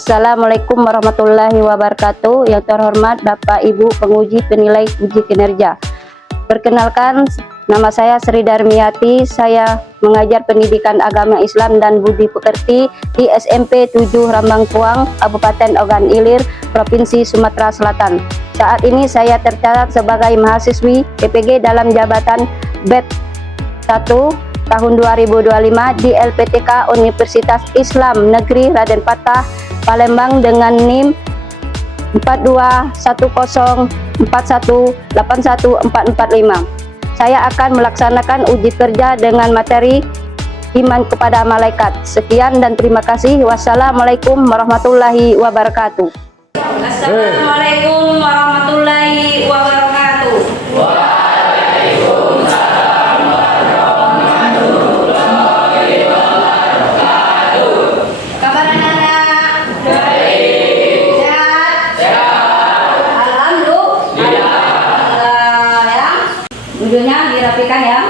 Assalamualaikum warahmatullahi wabarakatuh. Yang terhormat Bapak Ibu penguji penilai uji kinerja. Perkenalkan, nama saya Sri Darmiati. Saya mengajar pendidikan agama Islam dan budi pekerti di SMP 7 Rambang Kuang, Kabupaten Ogan Ilir, Provinsi Sumatera Selatan. Saat ini saya tercatat sebagai mahasiswi PPG dalam jabatan BED 1 tahun 2025 di LPTK Universitas Islam Negeri Raden Patah, Palembang dengan NIM 42104181445. Saya akan melaksanakan uji kerja dengan materi iman kepada malaikat. Sekian dan terima kasih. Wassalamualaikum warahmatullahi wabarakatuh. Assalamualaikum warahmatullahi wabarakatuh. Waalaikumsalam warahmatullahi wabarakatuh. Kabar anak-anak? Baik. Sehat? Alhamdulillah. Ya. Wudhunya dirapikan ya.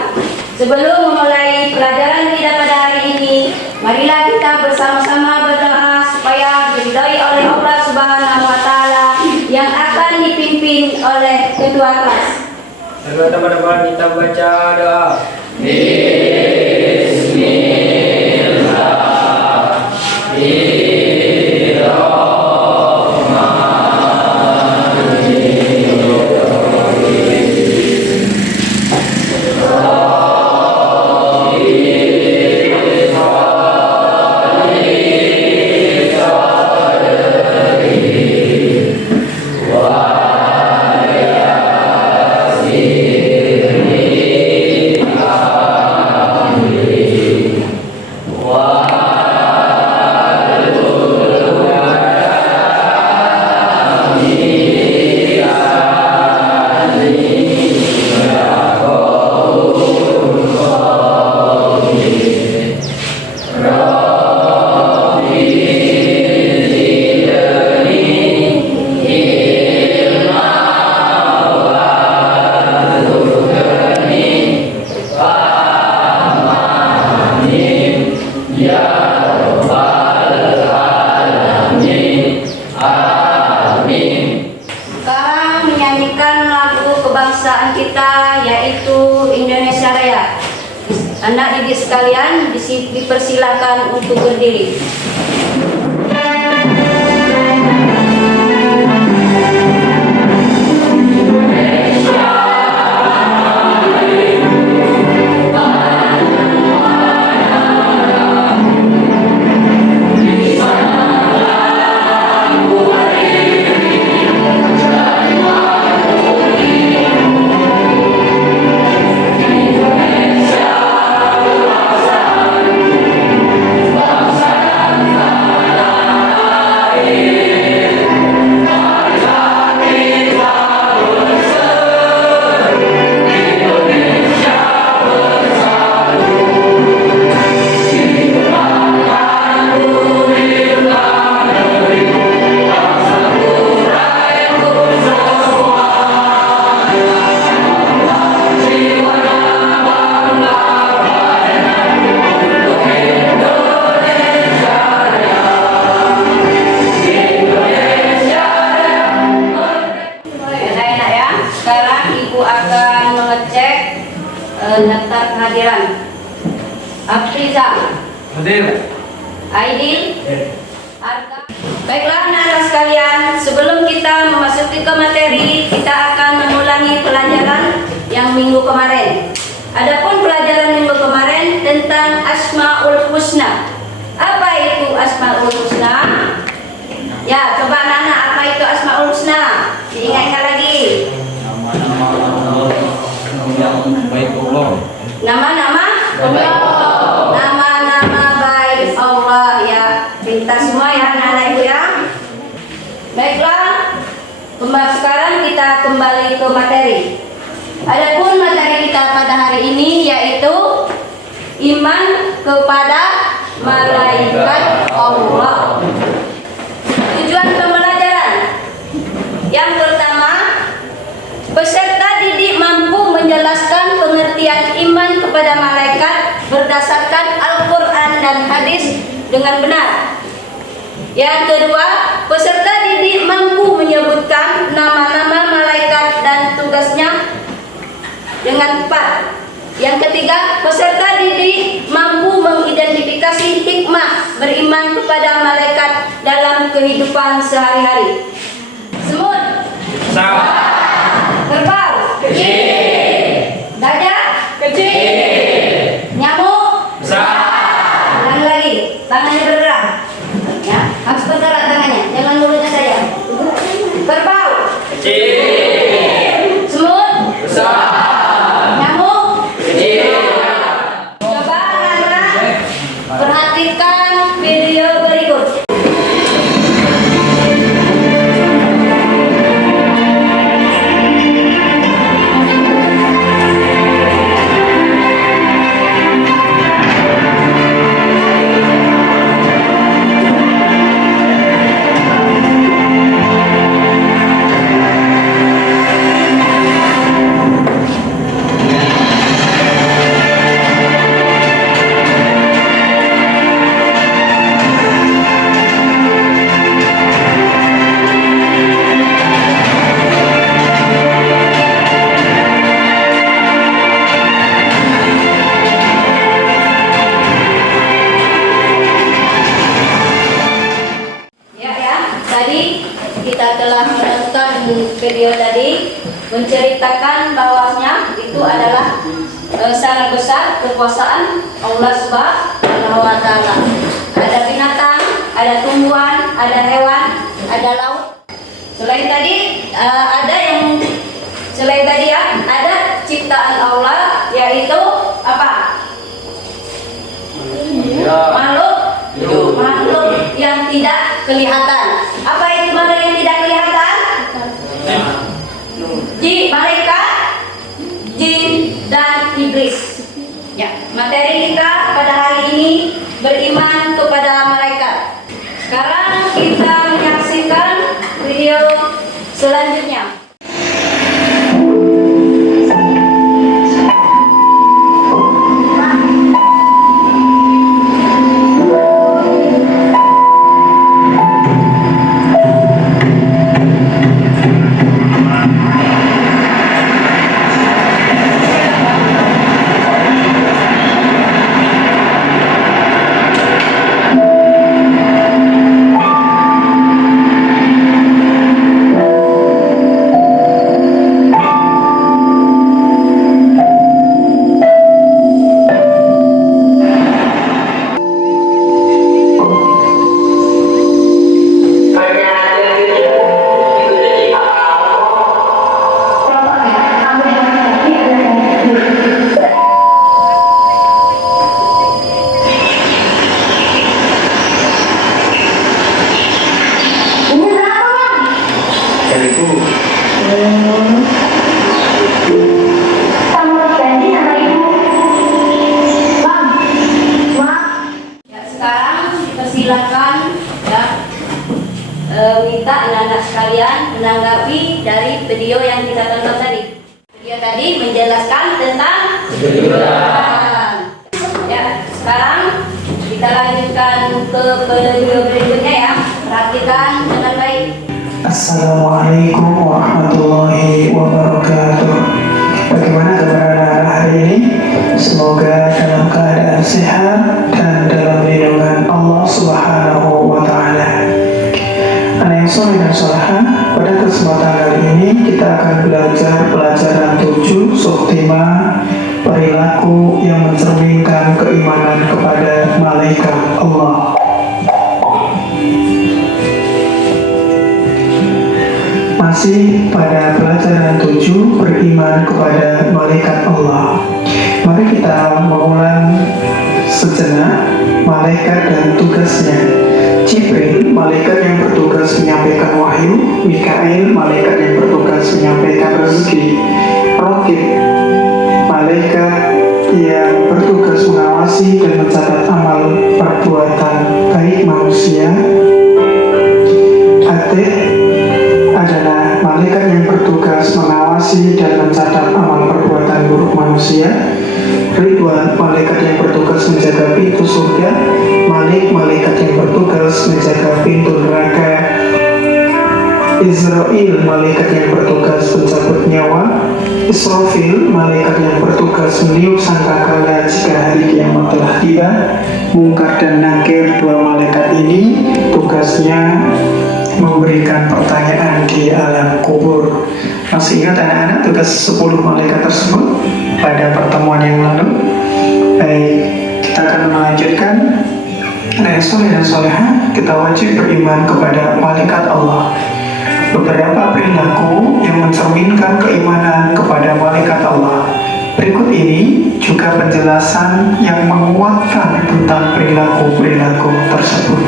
Sebelum memulai pelajaran kita pada hari ini, marilah kita bersama-sama berdoa supaya diridhai oleh Allah Subhanahu wa Ta'ala yang akan dipimpin oleh ketua kelas. Lalu teman-teman kita baca doa. Sekarang menyanyikan lagu kebangsaan kita yaitu Indonesia Raya. Anak didik sekalian dipersilakan untuk berdiri. Sekarang Ibu akan mengecek daftar kehadiran. Afriza, Hadir. Aidil, Arka. Baiklah anak-anak sekalian, sebelum kita memasuki ke materi, kita akan mengulangi pelajaran yang minggu kemarin. Adapun pelajaran minggu kemarin tentang Asmaul Husna. Apa itu Asmaul Husna? Ya, coba anak-anak, apa itu Asmaul Husna? Diingat-ingat lagi. Nama-nama Allah. Nama-nama baik Allah ya. Pintar semua ya anak-anak Ibu ya. Baiklah. Sekarang kita kembali ke materi. Adapun materi kita pada hari ini yaitu iman kepada malaikat Allah. Tujuan pembelajaran. Yang pertama, peserta didik mampu menjelaskan pengertian iman kepada malaikat berdasarkan Al-Quran dan hadis dengan benar. Yang kedua, peserta didik mampu menyebutkan nama-nama malaikat dan tugasnya dengan tepat. Yang ketiga, peserta didik mampu mengidentifikasi hikmah beriman kepada malaikat dalam kehidupan sehari-hari. Semut, Sama. kerbau, gajah, nyamuk, ulangi lagi, tangannya bergerak. Ya, harus bergerak tangannya, jangan mulutnya saja. Kerbau, semut, nyamuk. Coba anak-anak perhatikan video berikut. Tadi kita telah menonton video tadi menceritakan bahwasanya itu adalah sangat besar kekuasaan Allah Subhanahu wa taala. Ada binatang, ada tumbuhan, ada hewan, ada laut. Selain tadi ada ciptaan Allah, yaitu apa? Makhluk yang tidak kelihatan. Apa itu makhluk yang tidak kelihatan? Malaikat, jin, dan iblis. Ya, materi kita pada hari ini beriman kepada malaikat. Sekarang kita menyaksikan video selanjutnya. Silakan ya, minta anak-anak sekalian menanggapi dari video yang kita tonton tadi. Video tadi menjelaskan tentang kehidupan. Ya, sekarang kita lanjutkan ke video berikutnya ya. Perhatikan dengan baik. Assalamualaikum warahmatullahi wabarakatuh. Bagaimana keberadaan hari ini? Semoga dalam keadaan sehat dan dalam lindungan Allah Subhanahu wa taala. Anak yang soleh dan solehah, pada kesempatan kali ini kita akan belajar pelajaran 7 subtema perilaku yang mencerminkan keimanan kepada malaikat Allah. Masih pada pelajaran 7 beriman kepada malaikat Allah. Mari kita mengulang sejenak malaikat dan tugasnya. Jibril, malaikat yang bertugas menyampaikan wahyu. Mikail, malaikat yang bertugas menyampaikan rezeki. Raqib, malaikat yang bertugas mengawasi dan mencatat amal perbuatan baik manusia. Atid adalah malaikat yang bertugas mengawasi dan mencatat amal perbuatan buruk manusia. Ridwan, malaikat yang bertugas menjaga pintu surga. Malik, malaikat yang bertugas menjaga pintu Mikail, malaikat yang bertugas pencabut nyawa, Israfil, malaikat yang bertugas meniup sangkakala jika hari kiamat telah tiba, Mungkar dan Nakir, dua malaikat ini tugasnya memberikan pertanyaan di alam kubur. Masih ingat anak-anak tugas 10 malaikat tersebut pada pertemuan yang lalu? Baik, kita akan melanjutkan. Anak soleh dan soleha, kita wajib beriman kepada malaikat Allah. Beberapa perilaku yang mencerminkan keimanan kepada malaikat Allah. Berikut ini juga penjelasan yang menguatkan tentang perilaku-perilaku tersebut.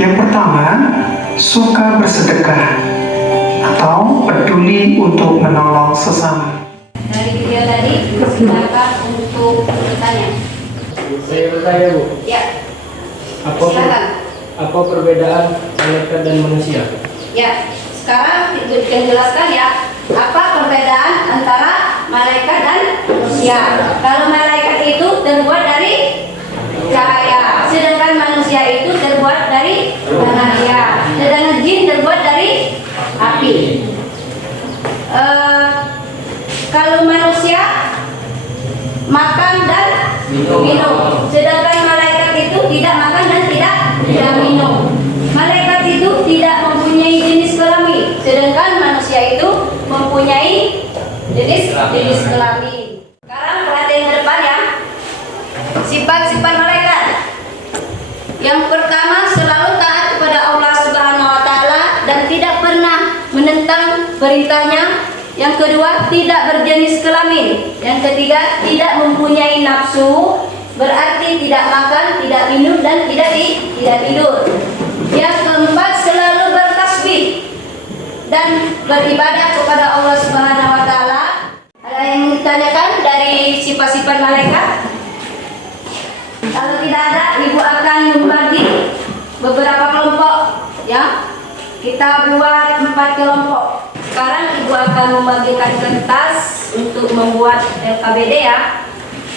Yang pertama, suka bersedekah atau peduli untuk menolong sesama. Dari video tadi, silakan untuk bertanya. Saya bertanya, Bu. Ya, silakan. Apa perbedaan malaikat dan manusia? Ya, sekarang kita jelaskan ya, apa perbedaan antara malaikat dan manusia. Kalau malaikat itu terbuat dari cahaya, sedangkan manusia itu terbuat dari cahaya, sedangkan jin terbuat dari api. Kalau manusia makan dan minum, sedangkan malaikat itu tidak makan dan tidak minum. Malaikat itu tidak mempunyai jenis kelamin, sedangkan manusia itu mempunyai jenis kelamin. Sekarang perhatian ke depan ya. Sifat-sifat malaikat. Yang pertama, selalu taat kepada Allah Subhanahu wa taala dan tidak pernah menentang perintahnya. Yang kedua, tidak berjenis kelamin. Yang ketiga, tidak mempunyai nafsu, berarti tidak makan, tidak minum dan tidak tidur. Yang keempat, selalu bertasbih dan beribadah kepada Allah Subhanahu wa taala. Ada yang ditanyakan dari sifat-sifat malaikat? Kalau tidak ada, Ibu akan membagi beberapa kelompok ya. Kita buat 4 kelompok. Sekarang Ibu akan membagikan kertas untuk membuat LKBD ya.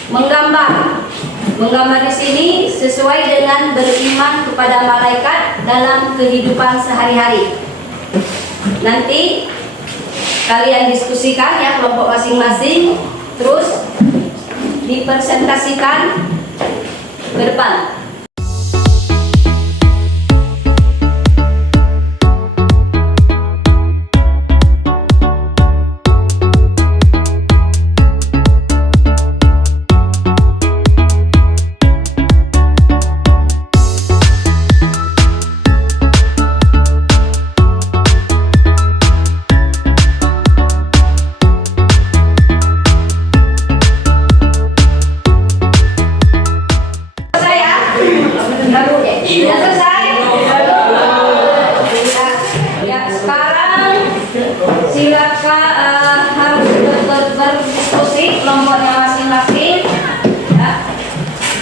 Menggambar di sini sesuai dengan beriman kepada malaikat dalam kehidupan sehari-hari. Nanti kalian diskusikan ya kelompok masing-masing, terus dipresentasikan ke depan.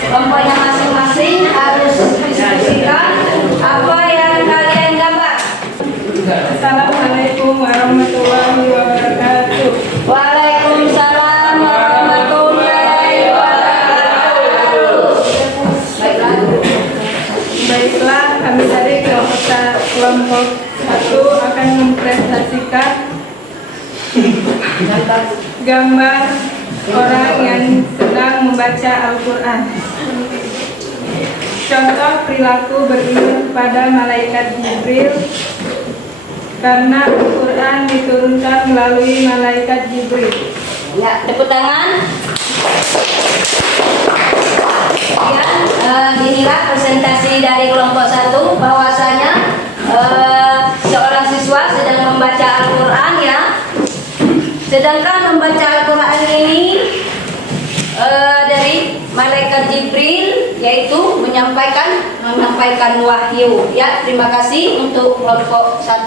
Kelompoknya masing-masing harus diskusikan apa yang kalian gambar. Assalamualaikum warahmatullahi wabarakatuh. Waalaikumsalam warahmatullahi wabarakatuh. Baiklah, kami dari kelompok 1 akan mempresentasikan gambar orang yang sedang membaca Al-Quran. Contoh perilaku beriman pada malaikat Jibril, karena Al-Quran diturunkan melalui malaikat Jibril. Ya, tepuk tangan. Inilah presentasi dari kelompok 1 bahwasanya seorang siswa sedang membaca Al-Quran ya. Sedangkan membaca Al-Quran ini dari malaikat Jibril, yaitu menyampaikan wahyu. Ya, terima kasih untuk kelompok 1.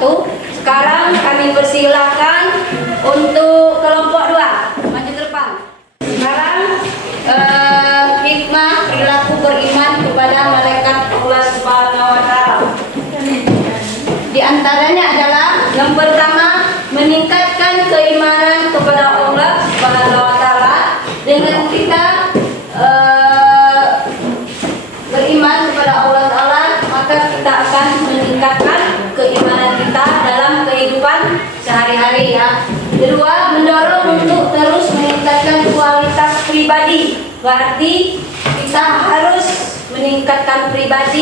Sekarang kami persilahkan untuk kelompok 2 maju ke depan. Sekarang hikmah perilaku beriman kepada malaikat Allah Subhanahu wa taala. Di antaranya adalah yang pertama, meningkatkan keimanan kepada Allah Subhanahu wa taala. Dengan kita beriman kepada Allah Ta'ala, maka kita akan meningkatkan keimanan kita dalam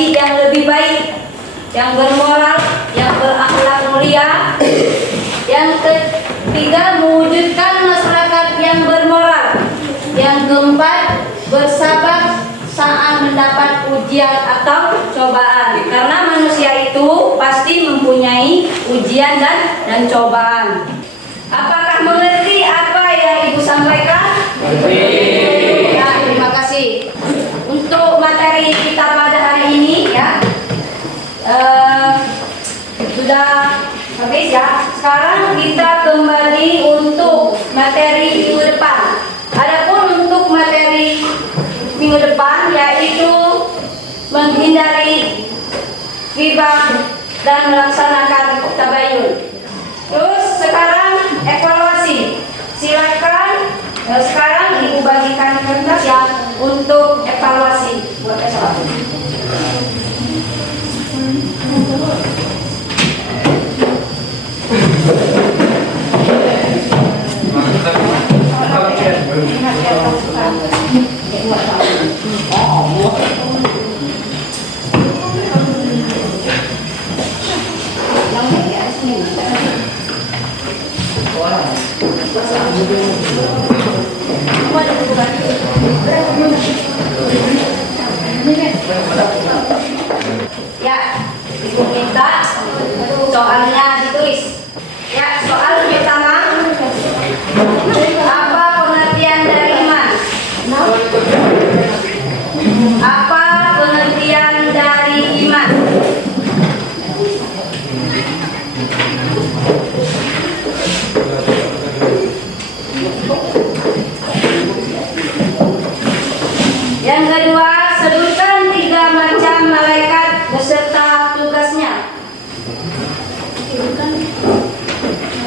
menjadi yang lebih baik, yang bermoral, yang berakhlak mulia. Yang ketiga, mewujudkan masyarakat yang bermoral. Yang keempat, bersabar saat mendapat ujian atau cobaan. Karena manusia itu pasti mempunyai ujian dan cobaan. Apakah mengerti apa yang Ibu sampaikan? Ya, terima kasih. Untuk materi kita pada hari ini ya sudah habis ya. Sekarang kita kembali untuk materi minggu depan. Adapun untuk materi minggu depan yaitu menghindari ghibah dan melaksanakan tabayun. Terus sekarang evaluasi. Silakan sekarang Ibu bagikan kertas ya untuk evaluasi buat esok. Ya, Ibu minta soalnya ditulis. Ya, soal pertama, apa pengertian dari iman? Apa pengertian dari iman? Yang kedua, sebutkan 3 macam malaikat beserta tugasnya.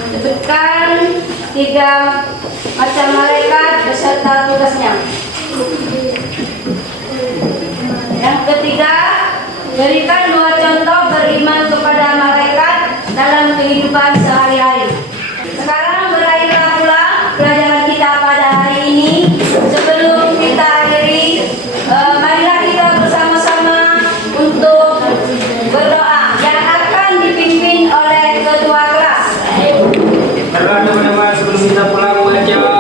Sebutkan 3 macam malaikat beserta tugasnya. Yang ketiga, berikan 2 contoh beriman kepada malaikat dalam kehidupan sehari-hari. Sekarang berakhirlah pula pelajaran kita pada hari ini. Sebelum kita akhiri, marilah kita bersama-sama untuk berdoa yang akan dipimpin oleh ketua kelas. Karena teman-teman sebelum kita pulang membaca doa.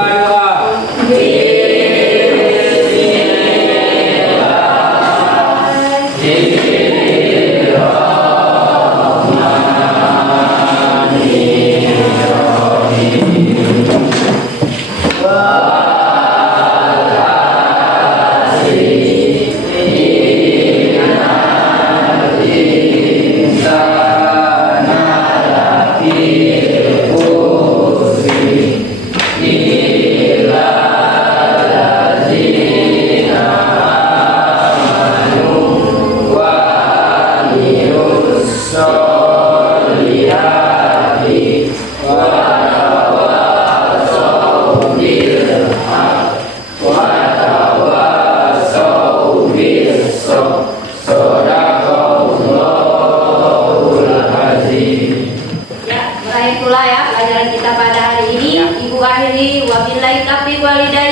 Ya, berakhir pula ya pelajaran kita pada hari ini. Ibu akhiri wabillahi taufiq walhidayah.